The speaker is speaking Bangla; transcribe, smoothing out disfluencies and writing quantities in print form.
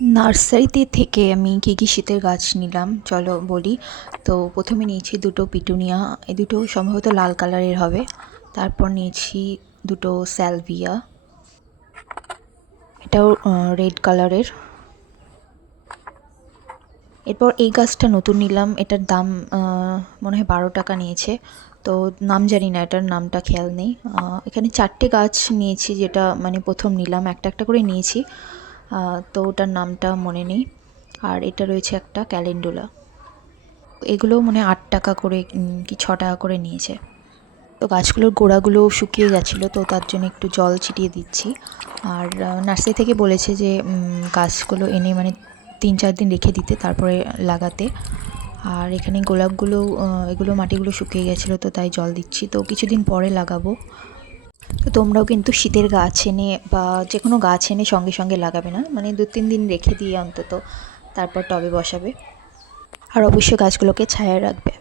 নার্সারিতে থেকে আমি কী কী শীতের গাছ নিলাম চলো বলি। তো প্রথমে নিয়েছি দুটো পিটুনিয়া, এই দুটো সম্ভবত লাল কালারের হবে। তারপর নিয়েছি দুটো স্যালভিয়া, এটাও রেড কালারের। এরপর এই গাছটা নতুন নিলাম, এটার দাম মনে হয় 12 টাকা নিয়েছে। তো নাম জানি না, এটার নামটা খেয়াল নেই। এখানে 4টে গাছ নিয়েছি, যেটা মানে প্রথম নিলাম, একটা একটা করে নিয়েছি। তো ওটার নামটা মনে নেই। আর এটা রয়েছে একটা ক্যালেন্ডুলা, এগুলো মানে 8 টাকা করে কি 6 টাকা করে নিয়েছে। তো গাছগুলোর গোড়াগুলো শুকিয়ে গেছিলো, তো তার জন্য একটু জল ছিটিয়ে দিচ্ছি। আর নার্সারি থেকে বলেছে যে গাছগুলো এনে মানে 3-4 দিন রেখে দিতে, তারপরে লাগাতে। আর এখানে গোলাপগুলো এগুলো মাটিগুলো শুকিয়ে গেছিলো, তো তাই জল দিচ্ছি, তো কিছুদিন পরে লাগাবো। তো তোমরাও কিন্তু শীতের গাছ এনে বা যে কোনো গাছ এনে সঙ্গে সঙ্গে লাগাবে না, মানে 2-3 দিন রেখে দিয়ে অন্তত তারপর টবে বসাবে। আর অবশ্যই গাছগুলোকে ছায়ায় রাখবে।